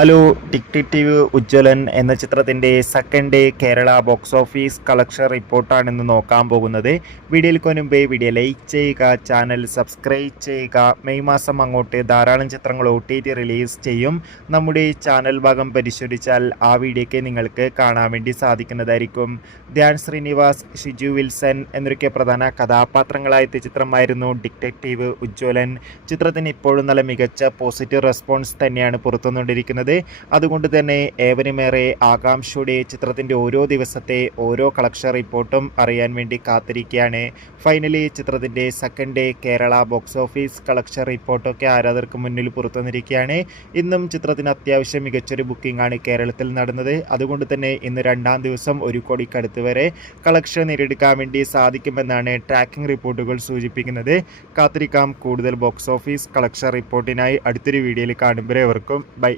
Hello. Detective Ujjwalan എന്ന ചിത്രത്തിൻ്റെ second day Kerala box office collection റിപ്പോർട്ടാണെന്ന് നോക്കാൻ പോകുന്നത്. വീഡിയോയിൽ മുൻപേ വീഡിയോ ലൈക്ക് ചെയ്യുക, ചാനൽ സബ്സ്ക്രൈബ് ചെയ്യുക. മെയ് മാസം അങ്ങോട്ട് ധാരാളം ചിത്രങ്ങൾ OTT റിലീസ് ചെയ്യും. നമ്മുടെ ചാനൽ ഭാഗം പരിശോധിച്ചാൽ ആ വീഡിയോയ്ക്ക് നിങ്ങൾക്ക് കാണാൻ വേണ്ടി സാധിക്കുന്നതായിരിക്കും. ധ്യാൻ ശ്രീനിവാസ്, ഷിജു വിൽസൺ എന്നൊക്കെ പ്രധാന കഥാപാത്രങ്ങളായ ചിത്രമായിരുന്നു ഡിറ്റക്റ്റീവ് ഉജ്ജ്വലൻ. ചിത്രത്തിന് ഇപ്പോഴും നല്ല മികച്ച പോസിറ്റീവ് റെസ്പോൺസ് തന്നെയാണ് പുറത്തുവന്നുകൊണ്ടിരിക്കുന്നത്. അതുകൊണ്ട് തന്നെ ഏവരുമേറെ ആകാംക്ഷയോടെ ചിത്രത്തിൻ്റെ ഓരോ ദിവസത്തെ ഓരോ കളക്ഷൻ റിപ്പോർട്ടും അറിയാൻ വേണ്ടി കാത്തിരിക്കുകയാണ്. ഫൈനലി ചിത്രത്തിൻ്റെ second day Kerala box office collection റിപ്പോർട്ടൊക്കെ ആരാധകർക്ക് മുന്നിൽ പുറത്തുവന്നിരിക്കുകയാണ്. ഇന്നും ചിത്രത്തിന് അത്യാവശ്യം മികച്ചൊരു ബുക്കിംഗ് ആണ് കേരളത്തിൽ നടന്നത്. അതുകൊണ്ട് തന്നെ ഇന്ന് രണ്ടാം ദിവസം 1 കോടിക്കടുത്ത് വരെ കളക്ഷൻ നേടിയെടുക്കാൻ വേണ്ടി സാധിക്കുമെന്നാണ് ട്രാക്കിംഗ് റിപ്പോർട്ടുകൾ സൂചിപ്പിക്കുന്നത്. കാത്തിരിക്കാം കൂടുതൽ ബോക്സ് ഓഫീസ് കളക്ഷൻ റിപ്പോർട്ടിനായി. അടുത്തൊരു വീഡിയോയിൽ കാണുമ്പോൾ ഏവർക്കും ബൈ.